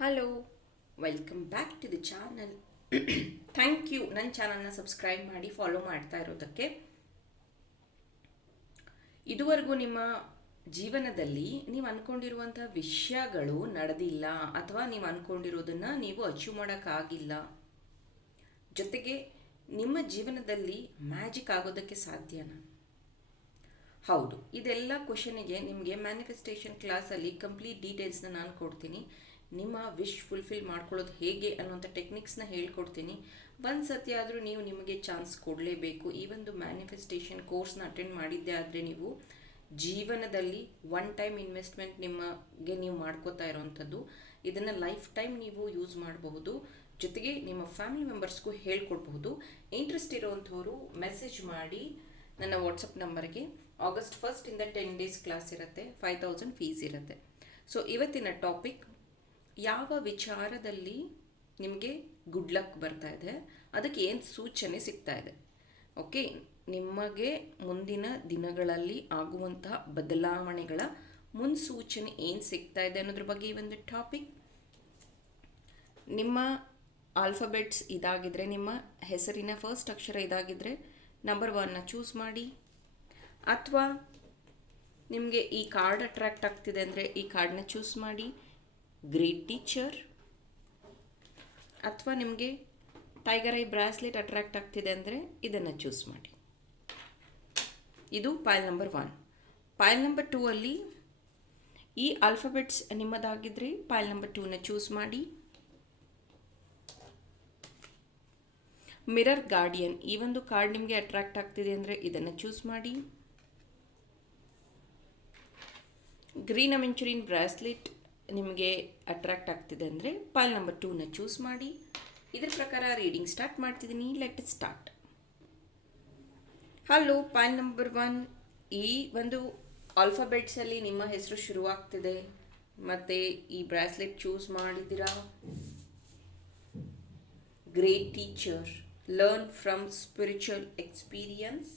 Hello welcome back to the channel thank you ನನ್ನ ಚಾನಲ್ನ subscribe ಮಾಡಿ ಫಾಲೋ ಮಾಡ್ತಾ ಇರೋದಕ್ಕೆ. ಇದುವರೆಗೂ ನಿಮ್ಮ ಜೀವನದಲ್ಲಿ ನೀವು ಅಂದ್ಕೊಂಡಿರುವಂಥ ವಿಷಯಗಳು ನಡೆದಿಲ್ಲ ಅಥವಾ ನೀವು ಅಂದ್ಕೊಂಡಿರೋದನ್ನು ನೀವು ಅಚೀವ್ ಮಾಡೋಕ್ಕಾಗಿಲ್ಲ. ಜೊತೆಗೆ ನಿಮ್ಮ ಜೀವನದಲ್ಲಿ ಮ್ಯಾಜಿಕ್ ಆಗೋದಕ್ಕೆ ಸಾಧ್ಯನಾ? ಹೌದು, ಇದೆಲ್ಲ ಕ್ವಶನಿಗೆ ನಿಮಗೆ ಮ್ಯಾನಿಫೆಸ್ಟೇಷನ್ ಕ್ಲಾಸಲ್ಲಿ ಕಂಪ್ಲೀಟ್ ಡೀಟೇಲ್ಸ್ನ ನಾನು ಕೊಡ್ತೀನಿ. ನಿಮ್ಮ ವಿಶ್ ಫುಲ್ಫಿಲ್ ಮಾಡ್ಕೊಳ್ಳೋದು ಹೇಗೆ ಅನ್ನುವಂಥ ಟೆಕ್ನಿಕ್ಸ್ನ ಹೇಳ್ಕೊಡ್ತೀನಿ. ಒಂದು ಸತಿ ಆದರೂ ನೀವು ನಿಮಗೆ ಚಾನ್ಸ್ ಕೊಡಲೇಬೇಕು. ಈ ಒಂದು ಮ್ಯಾನಿಫೆಸ್ಟೇಷನ್ ಕೋರ್ಸ್ನ ಅಟೆಂಡ್ ಮಾಡಿದ್ದೆ ಆದರೆ ನೀವು ಜೀವನದಲ್ಲಿ ಒನ್ ಟೈಮ್ ಇನ್ವೆಸ್ಟ್ಮೆಂಟ್ ನಿಮಗೆ ನೀವು ಮಾಡ್ಕೋತಾ ಇರೋವಂಥದ್ದು ಇದನ್ನು ಲೈಫ್ ಟೈಮ್ ನೀವು ಯೂಸ್ ಮಾಡಬಹುದು. ಜೊತೆಗೆ ನಿಮ್ಮ ಫ್ಯಾಮಿಲಿ ಮೆಂಬರ್ಸ್ಗೂ ಹೇಳ್ಕೊಡ್ಬಹುದು. ಇಂಟ್ರೆಸ್ಟ್ ಇರೋವಂಥವ್ರು ಮೆಸೇಜ್ ಮಾಡಿ ನನ್ನ ವಾಟ್ಸಪ್ ನಂಬರ್ಗೆ ಆಗಸ್ಟ್ ಫಸ್ಟಿಂದ ಟೆನ್ ಡೇಸ್ ಕ್ಲಾಸ್ ಇರುತ್ತೆ. ಫೈವ್ ತೌಸಂಡ್ ಫೀಸ್ ಇರುತ್ತೆ. ಸೊ ಇವತ್ತಿನ ಟಾಪಿಕ್ ಯಾವ ವಿಚಾರದಲ್ಲಿ ನಿಮಗೆ ಗುಡ್ ಲಕ್ ಬರ್ತಾ ಇದೆ, ಅದಕ್ಕೆ ಏನು ಸೂಚನೆ ಸಿಗ್ತಾ ಇದೆ? ಓಕೆ ನಿಮಗೆ ಮುಂದಿನ ದಿನಗಳಲ್ಲಿ ಆಗುವಂತಹ ಬದಲಾವಣೆಗಳ ಮುನ್ಸೂಚನೆ ಏನು ಸಿಗ್ತಾ ಇದೆ ಅನ್ನೋದ್ರ ಬಗ್ಗೆ ಈ ಒಂದು ಟಾಪಿಕ್ ನಿಮ್ಮ ಆಲ್ಫಬೆಟ್ಸ್ ಇದಾಗಿದ್ರೆ, ನಿಮ್ಮ ಹೆಸರಿನ ಫಸ್ಟ್ ಅಕ್ಷರ ಇದಾಗಿದ್ರೆ ನಂಬರ್ ಒನ್ನ ಚೂಸ್ ಮಾಡಿ. ಅಥವಾ ನಿಮಗೆ ಈ ಕಾರ್ಡ್ ಅಟ್ರ್ಯಾಕ್ಟ್ ಆಗ್ತಿದೆ ಅಂದರೆ ಈ ಕಾರ್ಡನ್ನ ಚೂಸ್ ಮಾಡಿ. Great teacher? ಅಥವಾ ನಿಮಗೆ ಟೈಗರ್ ಐ ಬ್ರಾಸ್ಲೆಟ್ ಅಟ್ರ್ಯಾಕ್ಟ್ ಆಗ್ತಿದೆ ಅಂದರೆ ಇದನ್ನು ಚೂಸ್ ಮಾಡಿ. ಇದು pile number one pile number two ಅಲ್ಲಿ ಈ ಆಲ್ಫಾಬೆಟ್ಸ್ ನಿಮ್ಮದಾಗಿದ್ದರೆ ಪೈಲ್ ನಂಬರ್ ಟೂನ ಚೂಸ್ ಮಾಡಿ. ಮಿರರ್ ಗಾರ್ಡಿಯನ್ ಈ ಒಂದು ಕಾರ್ಡ್ ನಿಮಗೆ ಅಟ್ರಾಕ್ಟ್ ಆಗ್ತಿದೆ ಅಂದರೆ ಇದನ್ನು ಚೂಸ್ ಮಾಡಿ. ಗ್ರೀನ್ ಅಮೆಂಚುರಿನ್ ಬ್ರಾಸ್ಲೆಟ್ ನಿಮಗೆ ಅಟ್ರಾಕ್ಟ್ ಆಗ್ತಿದೆ ಅಂದರೆ ಪೈಲ್ ನಂಬರ್ ಟೂನ ಚೂಸ್ ಮಾಡಿ. ಇದರ ಪ್ರಕಾರ ರೀಡಿಂಗ್ ಸ್ಟಾರ್ಟ್ ಮಾಡ್ತಿದ್ದೀನಿ let start hello pile number one ಈ ಒಂದು ಆಲ್ಫಾಬೆಟ್ಸಲ್ಲಿ ನಿಮ್ಮ ಹೆಸರು ಶುರುವಾಗ್ತಿದೆ. ಮತ್ತು ಈ ಬ್ರಾಸ್ಲೆಟ್ ಚೂಸ್ ಮಾಡಿದ್ದೀರಾ? Great teacher learn from spiritual experience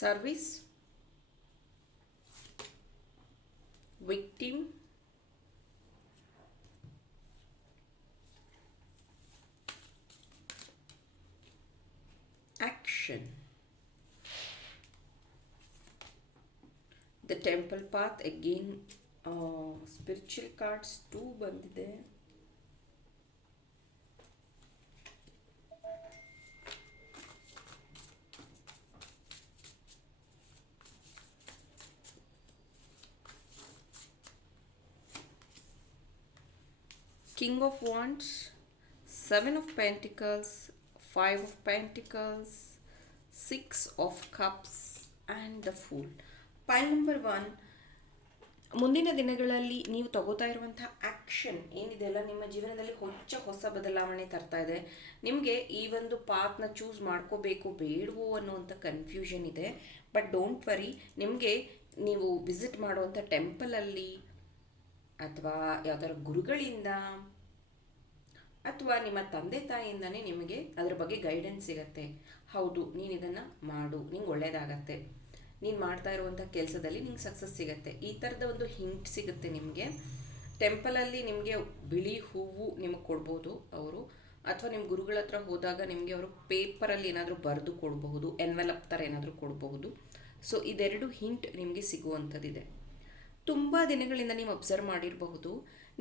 service victim action the temple path again uh, spiritual cards too bandide King of Wands, Seven of Pentacles, Five of Pentacles, Six of Cups, and the Fool. pile number one ಮುಂದಿನ ದಿನಗಳಲ್ಲಿ ನೀವು ತಗೋತಾ ಇರುವಂತಹ action ಏನಿದೆ ಅಲ್ಲ ನಿಮ್ಮ ಜೀವನದಲ್ಲಿ ಹೊಚ್ಚ ಹೊಸ ಬದಲಾವಣೆ ತರ್ತಾ ಇದೆ. ನಿಮಗೆ ಈ ಒಂದು ಪಾತ್ನ ಚೂಸ್ ಮಾಡ್ಕೋಬೇಕು ಬೇಡವೋ ಅನ್ನುವಂಥ ಕನ್ಫ್ಯೂಷನ್ ಇದೆ. ಬಟ್ ಡೋಂಟ್ ವರಿ ನಿಮಗೆ ನೀವು ವಿಸಿಟ್ ಮಾಡುವಂಥ ಟೆಂಪಲಲ್ಲಿ ಅಥವಾ ಯಾವ್ದಾದ್ರು ಗುರುಗಳಿಂದ ಅಥವಾ ನಿಮ್ಮ ತಂದೆ ತಾಯಿಯಿಂದನೇ ನಿಮಗೆ ಅದರ ಬಗ್ಗೆ ಗೈಡೆನ್ಸ್ ಸಿಗತ್ತೆ. ಹೌದು, ನೀನು ಇದನ್ನು ಮಾಡು, ನಿಂಗೆ ಒಳ್ಳೇದಾಗತ್ತೆ. ನೀನು ಮಾಡ್ತಾ ಇರುವಂಥ ಕೆಲಸದಲ್ಲಿ ನಿಂಗೆ ಸಕ್ಸಸ್ ಸಿಗುತ್ತೆ. ಈ ಥರದ ಒಂದು ಹಿಂಟ್ ಸಿಗುತ್ತೆ ನಿಮಗೆ. ಟೆಂಪಲಲ್ಲಿ ನಿಮಗೆ ಬಿಳಿ ಹೂವು ನಿಮಗೆ ಕೊಡ್ಬೋದು ಅವರು. ಅಥವಾ ನಿಮ್ಮ ಗುರುಗಳ ಹತ್ರ ಹೋದಾಗ ನಿಮಗೆ ಅವರು ಪೇಪರಲ್ಲಿ ಏನಾದರೂ ಬರೆದು ಕೊಡಬಹುದು ಎನ್ವೆಲಪ್ ಥರ ಏನಾದರೂ ಕೊಡಬಹುದು. ಸೊ ಇದೆರಡು ಹಿಂಟ್ ನಿಮಗೆ ಸಿಗುವಂಥದ್ದಿದೆ ತುಂಬ ದಿನಗಳಿಂದ ನೀವು ಅಬ್ಸರ್ವ್ ಮಾಡಿರಬಹುದು.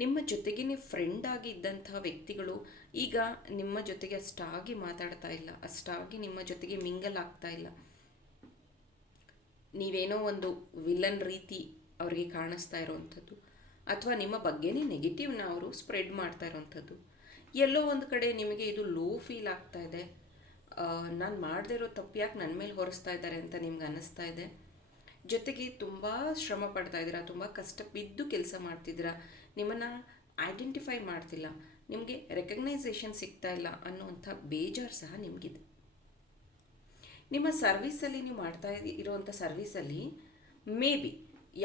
ನಿಮ್ಮ ಜೊತೆಗೆ ನೀವು ಫ್ರೆಂಡ್ ಆಗಿ ಇದ್ದಂತಹ ವ್ಯಕ್ತಿಗಳು ಈಗ ನಿಮ್ಮ ಜೊತೆಗೆ ಅಷ್ಟಾಗಿ ಮಾತಾಡ್ತಾ ಇಲ್ಲ, ಅಷ್ಟಾಗಿ ನಿಮ್ಮ ಜೊತೆಗೆ ಮಿಂಗಲ್ ಆಗ್ತಾ ಇಲ್ಲ. ನೀವೇನೋ ಒಂದು ವಿಲನ್ ರೀತಿ ಅವರಿಗೆ ಕಾಣಿಸ್ತಾ ಇರೋವಂಥದ್ದು. ಅಥವಾ ನಿಮ್ಮ ಬಗ್ಗೆನೇ ನೆಗೆಟಿವ್ನ ಅವರು ಸ್ಪ್ರೆಡ್ ಮಾಡ್ತಾ ಇರೋವಂಥದ್ದು. ಎಲ್ಲೋ ಒಂದು ಕಡೆ ನಿಮಗೆ ಇದು ಲೋ ಫೀಲ್ ಆಗ್ತಾ ಇದೆ. ನಾನು ಮಾಡದೇ ಇರೋ ತಪ್ಪು ಯಾಕೆ ನನ್ನ ಮೇಲೆ ಹೊರಿಸ್ತಾ ಇದ್ದಾರೆ ಅಂತ ನಿಮ್ಗೆ ಅನ್ನಿಸ್ತಾ ಇದೆ. ಜೊತೆಗೆ ತುಂಬ ಶ್ರಮ ಪಡ್ತಾ ಇದ್ದೀರಾ, ತುಂಬ ಕಷ್ಟ ಬಿದ್ದು ಕೆಲಸ ಮಾಡ್ತಿದ್ದೀರಾ, ನಿಮ್ಮನ್ನು ಐಡೆಂಟಿಫೈ ಮಾಡ್ತಿಲ್ಲ, ನಿಮಗೆ ರೆಕಗ್ನೈಸೇಷನ್ ಸಿಗ್ತಾ ಇಲ್ಲ ಅನ್ನುವಂಥ ಬೇಜಾರು ಸಹ ನಿಮಗಿದೆ. ನಿಮ್ಮ ಸರ್ವೀಸಲ್ಲಿ ನೀವು ಮಾಡ್ತಾ ಇರೋವಂಥ ಸರ್ವಿಸಲ್ಲಿ ಮೇ ಬಿ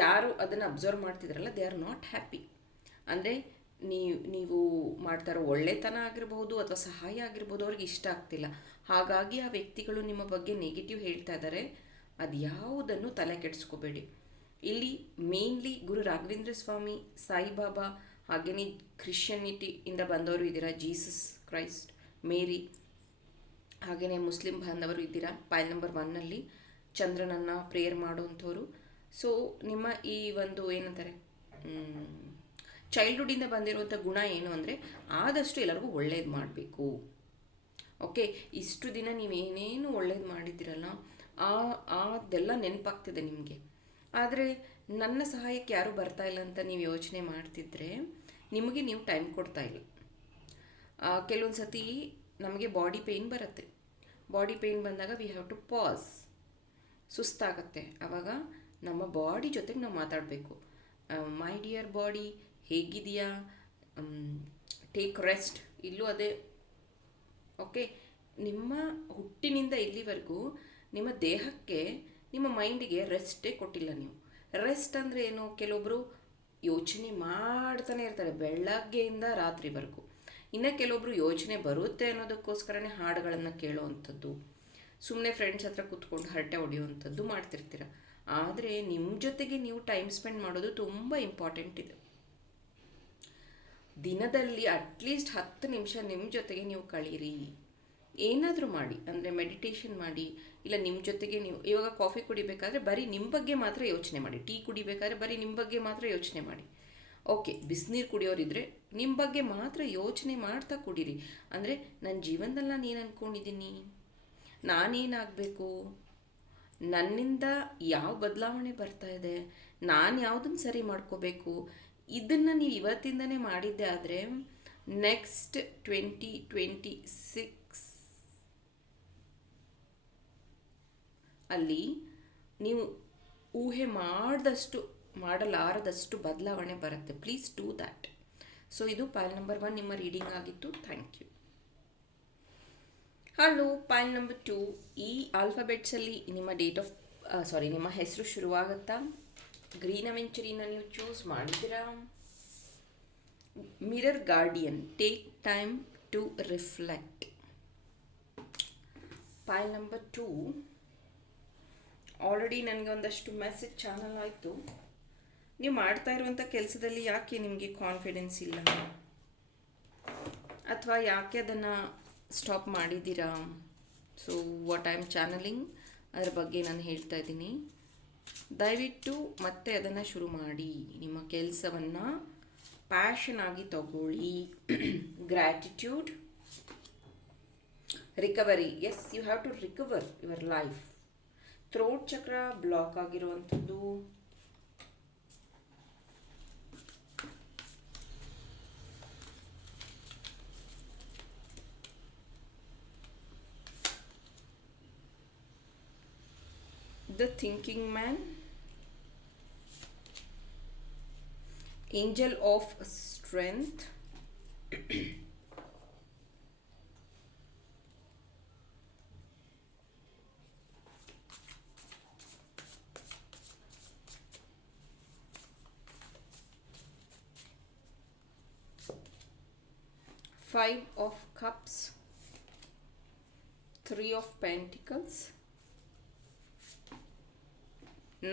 ಯಾರು ಅದನ್ನು ಅಬ್ಸರ್ವ್ ಮಾಡ್ತಿದ್ರಲ್ಲ ದೇ ಆರ್ ನಾಟ್ ಹ್ಯಾಪಿ ಅಂದರೆ ನೀವು ನೀವು ಮಾಡ್ತಾ ಇರೋ ಒಳ್ಳೆತನ ಆಗಿರ್ಬೋದು ಅಥವಾ ಸಹಾಯ ಆಗಿರ್ಬೋದು ಅವ್ರಿಗೆ ಇಷ್ಟ ಆಗ್ತಿಲ್ಲ. ಹಾಗಾಗಿ ಆ ವ್ಯಕ್ತಿಗಳು ನಿಮ್ಮ ಬಗ್ಗೆ ನೆಗೆಟಿವ್ ಹೇಳ್ತಾ ಇದ್ದಾರೆ. ಅದು ಯಾವುದನ್ನು ತಲೆ ಕೆಡಿಸ್ಕೋಬೇಡಿ. ಇಲ್ಲಿ ಮೇನ್ಲಿ ಗುರು ರಾಘವೇಂದ್ರ ಸ್ವಾಮಿ, ಸಾಯಿಬಾಬಾ ಹಾಗೆಯೇ ಕ್ರಿಶ್ಚಿಯನಿಟಿಯಿಂದ ಬಂದವರು ಇದ್ದೀರಾ? ಜೀಸಸ್ ಕ್ರೈಸ್ಟ್ ಮೇರಿ ಹಾಗೆಯೇ ಮುಸ್ಲಿಂ ಬಾಂಧವರು ಇದ್ದೀರಾ? ಪಾಯಲ್ ನಂಬರ್ ಒನ್ನಲ್ಲಿ ಚಂದ್ರನನ್ನು ಪ್ರೇಯರ್ ಮಾಡುವಂಥವ್ರು. ಸೊ ನಿಮ್ಮ ಈ ಒಂದು ಏನಂತಾರೆ? ಚೈಲ್ಡ್ಹುಡ್ಡಿಂದ ಬಂದಿರುವಂಥ ಗುಣ ಏನು ಅಂದರೆ ಆದಷ್ಟು ಎಲ್ಲರಿಗೂ ಒಳ್ಳೇದು ಮಾಡಬೇಕು. ಓಕೆ ಇಷ್ಟು ದಿನ ನೀವೇನೇನು ಒಳ್ಳೇದು ಮಾಡಿದ್ದೀರಲ್ಲ ಆ ಅದೆಲ್ಲ ನೆನಪಾಗ್ತಿದೆ ನಿಮಗೆ. ಆದರೆ ನನ್ನ ಸಹಾಯಕ್ಕೆ ಯಾರೂ ಬರ್ತಾ ಇಲ್ಲ ಅಂತ ನೀವು ಯೋಚನೆ ಮಾಡ್ತಿದ್ರೆ ನಿಮಗೆ ನೀವು ಟೈಮ್ ಕೊಡ್ತಾ ಇಲ್ಲ. ಕೆಲವೊಂದು ಸತಿ ನಮಗೆ ಬಾಡಿ ಪೇಯ್ನ್ ಬರುತ್ತೆ. ಬಾಡಿ ಪೇಯ್ನ್ ಬಂದಾಗ ವಿ ಹ್ಯಾವ್ ಟು ಪಾಸ್ ಸುಸ್ತಾಗತ್ತೆ. ಆವಾಗ ನಮ್ಮ ಬಾಡಿ ಜೊತೆಗೆ ನಾವು ಮಾತಾಡಬೇಕು. ಮೈ ಡಿಯರ್ ಬಾಡಿ ಹೇಗಿದೆಯಾ ಟೇಕ್ ರೆಸ್ಟ್ ಇಲ್ಲೂ ಅದೇ. ಓಕೆ ನಿಮ್ಮ ಹುಟ್ಟಿನಿಂದ ಇಲ್ಲಿವರೆಗೂ ನಿಮ್ಮ ದೇಹಕ್ಕೆ, ನಿಮ್ಮ ಮೈಂಡಿಗೆ ರೆಸ್ಟೇ ಕೊಟ್ಟಿಲ್ಲ ನೀವು. ರೆಸ್ಟ್ ಅಂದರೆ ಏನು? ಕೆಲವೊಬ್ಬರು ಯೋಚನೆ ಮಾಡ್ತಾನೆ ಇರ್ತಾರೆ, ಬೆಳಗ್ಗೆಯಿಂದ ರಾತ್ರಿವರೆಗೂ. ಇನ್ನು ಕೆಲವೊಬ್ಬರು ಯೋಚನೆ ಬರುತ್ತೆ ಅನ್ನೋದಕ್ಕೋಸ್ಕರನೇ ಹಾಡುಗಳನ್ನು ಕೇಳುವಂಥದ್ದು. ಸುಮ್ಮನೆ ಫ್ರೆಂಡ್ಸ್ ಹತ್ರ ಕೂತ್ಕೊಂಡು ಹರಟೆ ಹೊಡೆಯುವಂಥದ್ದು ಮಾಡ್ತಿರ್ತೀರ. ಆದರೆ ನಿಮ್ಮ ಜೊತೆಗೆ ನೀವು ಟೈಮ್ ಸ್ಪೆಂಡ್ ಮಾಡೋದು ತುಂಬ ಇಂಪಾರ್ಟೆಂಟ್ ಇದೆ. ದಿನದಲ್ಲಿ ಅಟ್ಲೀಸ್ಟ್ ಹತ್ತು ನಿಮಿಷ ನಿಮ್ಮ ಜೊತೆಗೆ ನೀವು ಕಳೀರಿ. ಏನಾದರೂ ಮಾಡಿ, ಅಂದರೆ ಮೆಡಿಟೇಷನ್ ಮಾಡಿ, ಇಲ್ಲ ನಿಮ್ಮ ಜೊತೆಗೆ ನೀವು, ಇವಾಗ ಕಾಫಿ ಕುಡಿಬೇಕಾದ್ರೆ ಬರೀ ನಿಮ್ಮ ಬಗ್ಗೆ ಮಾತ್ರ ಯೋಚನೆ ಮಾಡಿ ಟೀ ಕುಡಿಬೇಕಾದ್ರೆ ಬರೀ ನಿಮ್ಮ ಬಗ್ಗೆ ಮಾತ್ರ ಯೋಚನೆ ಮಾಡಿ. ಓಕೆ ಬಿಸಿನೀರು ಕುಡಿಯೋರಿದ್ರೆ ನಿಮ್ಮ ಬಗ್ಗೆ ಮಾತ್ರ ಯೋಚನೆ ಮಾಡ್ತಾ ಕುಡೀರಿ. ಅಂದರೆ ನನ್ನ ಜೀವನದಲ್ಲಿ ನಾನು ಏನು ಅಂದ್ಕೊಂಡಿದ್ದೀನಿ ನಾನೇನಾಗಬೇಕು? ನನ್ನಿಂದ ಯಾವ ಬದಲಾವಣೆ ಬರ್ತಾ ಇದೆ? ನಾನು ಯಾವುದನ್ನು ಸರಿ ಮಾಡ್ಕೋಬೇಕು? ಇದನ್ನು ನೀವು ಇವತ್ತಿಂದನೇ ಮಾಡಿದ್ದೆ ಆದರೆ ನೆಕ್ಸ್ಟ್ ಟ್ವೆಂಟಿ ಟ್ವೆಂಟಿ ಸಿಕ್ಸ್ ಅಲ್ಲಿ ನೀವು ಊಹೆ ಮಾಡಿದಷ್ಟು, ಮಾಡಲಾರದಷ್ಟು ಬದಲಾವಣೆ ಬರುತ್ತೆ. ಪ್ಲೀಸ್ ಡೂ ದ್ಯಾಟ್ ಸೊ ಇದು ಪೈಲ್ ನಂಬರ್ ಒನ್ ನಿಮ್ಮ ರೀಡಿಂಗ್ ಆಗಿತ್ತು. Thank you hello pile number two ಈ ಆಲ್ಫಾಬೆಟ್ಸಲ್ಲಿ ನಿಮ್ಮ ಡೇಟ್ ಆಫ್ ಸಾರಿ ನಿಮ್ಮ ಹೆಸರು ಶುರುವಾಗುತ್ತಾ? ಗ್ರೀನ್ ಅವೆಂಚುರಿನ ನೀವು ಚೂಸ್ ಮಾಡಿದ್ದೀರಾ? Mirror guardian take time to reflect pile number two already ನನಗೆ ಒಂದಷ್ಟು ಮೆಸೇಜ್ ಚಾನಲ್ ಆಯಿತು. ನೀವು ಮಾಡ್ತಾ ಇರುವಂಥ ಕೆಲಸದಲ್ಲಿ ಯಾಕೆ ನಿಮಗೆ ಕಾನ್ಫಿಡೆನ್ಸ್ ಇಲ್ಲ? ಅಥವಾ ಯಾಕೆ ಅದನ್ನು ಸ್ಟಾಪ್ ಮಾಡಿದ್ದೀರಾ? So what I am channelling ಅದರ ಬಗ್ಗೆ ನಾನು ಹೇಳ್ತಾ ಇದ್ದೀನಿ. ದಯವಿಟ್ಟು ಮತ್ತೆ ಅದನ್ನು ಶುರು ಮಾಡಿ. ನಿಮ್ಮ ಕೆಲಸವನ್ನು ಪ್ಯಾಷನ್ ಆಗಿ ತಗೊಳ್ಳಿ. Gratitude recovery yes you have to recover your life throat chakra block ಆಗಿರುವಂಥದ್ದು the thinking man angel of strength five of cups, three of pentacles,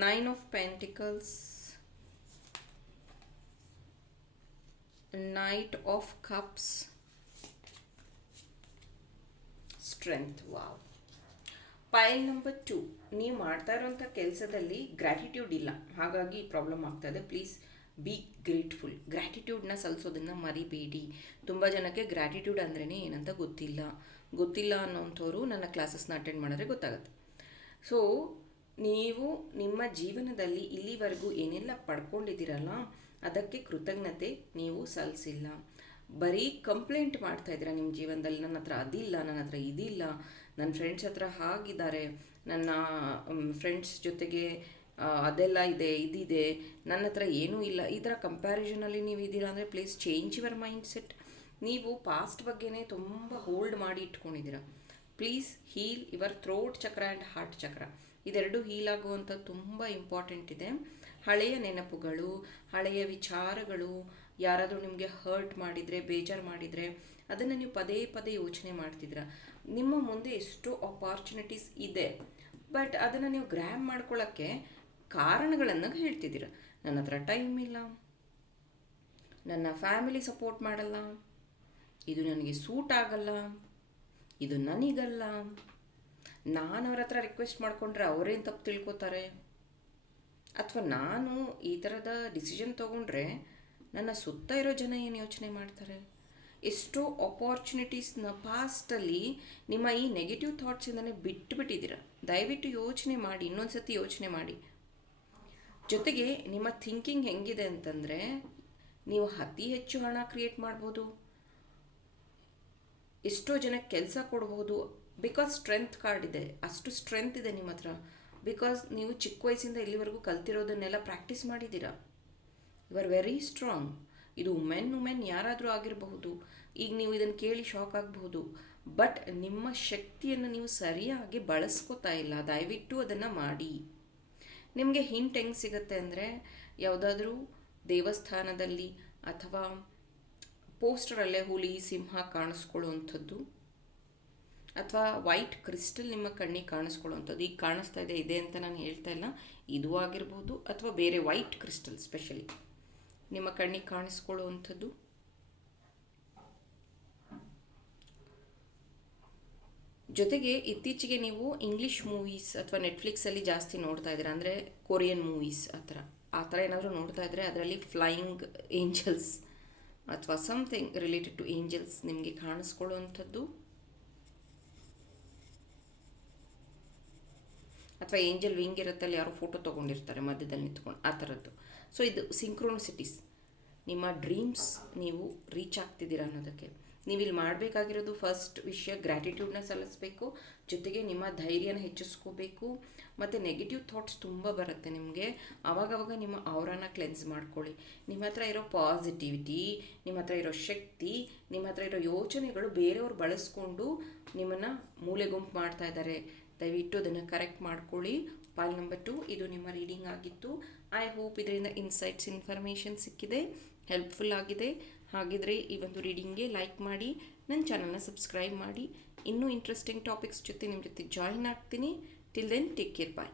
nine of pentacles, knight of cups strength wow pile number two ನೀವು ಮಾಡ್ತಾ ಇರೋಂಥ ಕೆಲಸದಲ್ಲಿ gratitude ಇಲ್ಲ. ಹಾಗಾಗಿ problem ಆಗ್ತದೆ please be grateful ಗ್ರ್ಯಾಟಿಟ್ಯೂಡ್ನ ಸಲ್ಲಿಸೋದನ್ನು ಮರಿಬೇಡಿ. ತುಂಬ ಜನಕ್ಕೆ ಗ್ರ್ಯಾಟಿಟ್ಯೂಡ್ ಅಂದ್ರೇ ಏನಂತ ಗೊತ್ತಿಲ್ಲ. ಗೊತ್ತಿಲ್ಲ ಅನ್ನೋಂಥವ್ರು ನನ್ನ ಕ್ಲಾಸಸ್ನ ಅಟೆಂಡ್ ಮಾಡಿದ್ರೆ ಗೊತ್ತಾಗುತ್ತೆ. ಸೊ ನೀವು ನಿಮ್ಮ ಜೀವನದಲ್ಲಿ ಇಲ್ಲಿವರೆಗೂ ಏನೆಲ್ಲ ಪಡ್ಕೊಂಡಿದ್ದೀರಲ್ಲ, ಅದಕ್ಕೆ ಕೃತಜ್ಞತೆ ನೀವು ಸಲ್ಲಿಸಿಲ್ಲ ಬರೀ ಕಂಪ್ಲೇಂಟ್ ಮಾಡ್ತಾ ಇದ್ದೀರಾ ನಿಮ್ಮ ಜೀವನದಲ್ಲಿ, ನನ್ನ ಹತ್ರ ಅದಿಲ್ಲ, ನನ್ನ ಹತ್ರ ಇದಿಲ್ಲ. ನನ್ನ ಫ್ರೆಂಡ್ಸ್ ಹತ್ರ ಹಾಗಿದ್ದಾರೆ. ನನ್ನ ಫ್ರೆಂಡ್ಸ್ ಜೊತೆಗೆ ಅದೆಲ್ಲ ಇದೆ, ಇದಿದೆ. ನನ್ನ ಹತ್ರ ಏನೂ ಇಲ್ಲ. ಈ ಥರ ಕಂಪ್ಯಾರಿಸನಲ್ಲಿ ನೀವು ಇದ್ದೀರಾ ಅಂದರೆ please change your mindset ನೀವು ಪಾಸ್ಟ್ ಬಗ್ಗೆನೇ ತುಂಬ ಹೋಲ್ಡ್ ಮಾಡಿ ಇಟ್ಕೊಂಡಿದ್ದೀರಾ. Please heal your throat chakra and heart chakra ಇದೆರಡು ಹೀಲ್ ಆಗುವಂಥ ತುಂಬ ಇಂಪಾರ್ಟೆಂಟ್ ಇದೆ. ಹಳೆಯ ನೆನಪುಗಳು, ಹಳೆಯ ವಿಚಾರಗಳು, ಯಾರಾದರೂ ನಿಮಗೆ ಹರ್ಟ್ ಮಾಡಿದರೆ, ಬೇಜಾರು ಮಾಡಿದರೆ, ಅದನ್ನು ನೀವು ಪದೇ ಪದೇ ಯೋಚನೆ ಮಾಡ್ತಿದ್ರ ನಿಮ್ಮ ಮುಂದೆ ಎಷ್ಟೋ ಅಪಾರ್ಚುನಿಟೀಸ್ ಇದೆ. ಬಟ್ ಅದನ್ನು ನೀವು ಗ್ರ್ಯಾಮ್ ಮಾಡ್ಕೊಳ್ಳೋಕ್ಕೆ ಕಾರಣಗಳನ್ನು ಹೇಳ್ತಿದ್ದೀರ. ನನ್ನ ಹತ್ರ ಟೈಮ್ ಇಲ್ಲ. ನನ್ನ ಫ್ಯಾಮಿಲಿ ಸಪೋರ್ಟ್ ಮಾಡಲ್ಲ. ಇದು ನನಗೆ ಸೂಟ್ ಆಗಲ್ಲ. ಇದು ನನಗಲ್ಲ. ನಾನು ಅವ್ರ ಹತ್ರ ರಿಕ್ವೆಸ್ಟ್ ಮಾಡಿಕೊಂಡ್ರೆ ಅವರೇನು ತಪ್ಪು ತಿಳ್ಕೊತಾರೆ? ಅಥವಾ ನಾನು ಈ ಥರದ ಡಿಸಿಷನ್ ತೊಗೊಂಡ್ರೆ ನನ್ನ ಸುತ್ತ ಇರೋ ಜನ ಏನು ಯೋಚನೆ ಮಾಡ್ತಾರೆ? ಎಷ್ಟೋ ಅಪಾರ್ಚುನಿಟೀಸ್ನ ಪಾಸ್ಟಲ್ಲಿ ನಿಮ್ಮ ಈ ನೆಗೆಟಿವ್ ಥಾಟ್ಸಿಂದನೇ ಬಿಟ್ಟು ಬಿಟ್ಟಿದ್ದೀರ ದಯವಿಟ್ಟು ಯೋಚನೆ ಮಾಡಿ ಇನ್ನೊಂದು ಸತಿ ಯೋಚನೆ ಮಾಡಿ. ಜೊತೆಗೆ ನಿಮ್ಮ ಥಿಂಕಿಂಗ್ ಹೆಂಗಿದೆ ಅಂತಂದರೆ ನೀವು ಅತಿ ಹೆಚ್ಚು ಹಣ ಕ್ರಿಯೇಟ್ ಮಾಡ್ಬೋದು. ಎಷ್ಟೋ ಜನಕ್ಕೆ ಕೆಲಸ ಕೊಡ್ಬೋದು. ಬಿಕಾಸ್ ಸ್ಟ್ರೆಂತ್ ಕಾರ್ಡ್ ಇದೆ. ಅಷ್ಟು ಸ್ಟ್ರೆಂತ್ ಇದೆ ನಿಮ್ಮ ಹತ್ರ. ಬಿಕಾಸ್ ನೀವು ಚಿಕ್ಕ ವಯಸ್ಸಿಂದ ಇಲ್ಲಿವರೆಗೂ ಕಲ್ತಿರೋದನ್ನೆಲ್ಲ ಪ್ರಾಕ್ಟೀಸ್ ಮಾಡಿದ್ದೀರಾ? ಯು ಆರ್ ವೆರಿ ಸ್ಟ್ರಾಂಗ್ ಇದು ಮೆನ್ ಉಮೆನ್ ಯಾರಾದರೂ ಆಗಿರಬಹುದು. ಈಗ ನೀವು ಇದನ್ನು ಕೇಳಿ ಶಾಕ್ ಆಗಬಹುದು. ಬಟ್ ನಿಮ್ಮ ಶಕ್ತಿಯನ್ನು ನೀವು ಸರಿಯಾಗಿ ಬಳಸ್ಕೋತಾ ಇಲ್ಲ. ದಯವಿಟ್ಟು ಅದನ್ನು ಮಾಡಿ. ನಿಮಗೆ ಹಿಂಟ್ ಹೆಂಗೆ ಸಿಗುತ್ತೆ ಅಂದರೆ ಯಾವುದಾದ್ರೂ ದೇವಸ್ಥಾನದಲ್ಲಿ ಅಥವಾ ಪೋಸ್ಟರಲ್ಲೇ ಹುಲಿ, ಸಿಂಹ ಕಾಣಿಸ್ಕೊಳ್ಳುವಂಥದ್ದು ಅಥವಾ ವೈಟ್ ಕ್ರಿಸ್ಟಲ್ ನಿಮ್ಮ ಕಣ್ಣಿಗೆ ಕಾಣಿಸ್ಕೊಳ್ಳುವಂಥದ್ದು. ಈಗ ಕಾಣಿಸ್ತಾ ಇದೆ ಇದೆ ಅಂತ ನಾನು ಹೇಳ್ತಾ ಇಲ್ಲ. ಇದು ಆಗಿರ್ಬೋದು ಅಥವಾ ಬೇರೆ ವೈಟ್ ಕ್ರಿಸ್ಟಲ್ ಸ್ಪೆಷಲಿ ನಿಮ್ಮ ಕಣ್ಣಿಗೆ ಕಾಣಿಸ್ಕೊಳ್ಳುವಂಥದ್ದು. ಜೊತೆಗೆ ಇತ್ತೀಚೆಗೆ ನೀವು ಇಂಗ್ಲೀಷ್ ಮೂವೀಸ್ ಅಥವಾ ನೆಟ್ಫ್ಲಿಕ್ಸಲ್ಲಿ ಜಾಸ್ತಿ ನೋಡ್ತಾ ಇದ್ದೀರಾ? ಅಂದರೆ ಕೊರಿಯನ್ ಮೂವೀಸ್ ಆ ಥರ. ಆ ಥರ ಏನಾದರೂ ನೋಡ್ತಾ ಇದ್ದರೆ ಅದರಲ್ಲಿ ಫ್ಲೈಯಿಂಗ್ ಏಂಜಲ್ಸ್ ಅಥವಾ ಸಮ್ಥಿಂಗ್ ರಿಲೇಟೆಡ್ ಟು ಏಂಜಲ್ಸ್ ನಿಮಗೆ ಕಾಣಿಸ್ಕೊಳ್ಳುವಂಥದ್ದು? ಅಥವಾ ಏಂಜಲ್ ವಿಂಗ್ ಇರುತ್ತಲ್ಲಿ ಯಾರೋ ಫೋಟೋ ತೊಗೊಂಡಿರ್ತಾರೆ ಮಧ್ಯದಲ್ಲಿ ನಿಂತ್ಕೊಂಡು, ಆ ಥರದ್ದು. ಸೊ ಇದು ಸಿಂಕ್ರೋನಿಸಿಟೀಸ್ ನಿಮ್ಮ ಡ್ರೀಮ್ಸ್ ನೀವು ರೀಚ್ ಆಗ್ತಿದ್ದೀರಾ ಅನ್ನೋದಕ್ಕೆ. ನೀವು ಇಲ್ಲಿ ಮಾಡಬೇಕಾಗಿರೋದು ಫಸ್ಟ್ ವಿಷಯ ಗ್ರ್ಯಾಟಿಟ್ಯೂಡ್ನ ಸಲ್ಲಿಸ್ಬೇಕು, ಜೊತೆಗೆ ನಿಮ್ಮ ಧೈರ್ಯನ ಹೆಚ್ಚಿಸ್ಕೋಬೇಕು, ಮತ್ತು ನೆಗೆಟಿವ್ ಥಾಟ್ಸ್ ತುಂಬ ಬರುತ್ತೆ ನಿಮಗೆ. ಆವಾಗವಾಗ ನಿಮ್ಮ ಅವರನ್ನು ಕ್ಲೆನ್ಸ್ ಮಾಡ್ಕೊಳ್ಳಿ. ನಿಮ್ಮ ಹತ್ರ ಇರೋ ಪಾಸಿಟಿವಿಟಿ ನಿಮ್ಮ ಹತ್ರ ಇರೋ ಶಕ್ತಿ, ನಿಮ್ಮ ಹತ್ರ ಇರೋ ಯೋಚನೆಗಳು ಬೇರೆಯವ್ರು ಬಳಸ್ಕೊಂಡು ನಿಮ್ಮನ್ನು ಮೂಲೆ ಗುಂಪು ಮಾಡ್ತಾ ಇದ್ದಾರೆ. ದಯವಿಟ್ಟು ಅದನ್ನು ಕರೆಕ್ಟ್ ಮಾಡ್ಕೊಳ್ಳಿ. ಪಾಲ್ ನಂಬರ್ ಟು ಇದು ನಿಮ್ಮ ರೀಡಿಂಗ್ ಆಗಿತ್ತು. ಐ ಹೋಪ್ ಇದರಿಂದ ಇನ್ಸೈಟ್ಸ್ ಇನ್ಫಾರ್ಮೇಷನ್ ಸಿಕ್ಕಿದೆ. ಹೆಲ್ಪ್ಫುಲ್ ಆಗಿದೆ. ಹಾಗಿದ್ರೆ ಈ ಒಂದು ರೀಡಿಂಗ್ಗೆ ಲೈಕ್ ಮಾಡಿ, ನನ್ನ ಚಾನಲ್ನ ಸಬ್ಸ್ಕ್ರೈಬ್ ಮಾಡಿ. ಇನ್ನೂ ಇಂಟ್ರೆಸ್ಟಿಂಗ್ ಟಾಪಿಕ್ಸ್ ಜೊತೆ ನಿಮ್ಮ ಜೊತೆ ಜಾಯಿನ್ ಆಗ್ತೀನಿ. Till then take care bye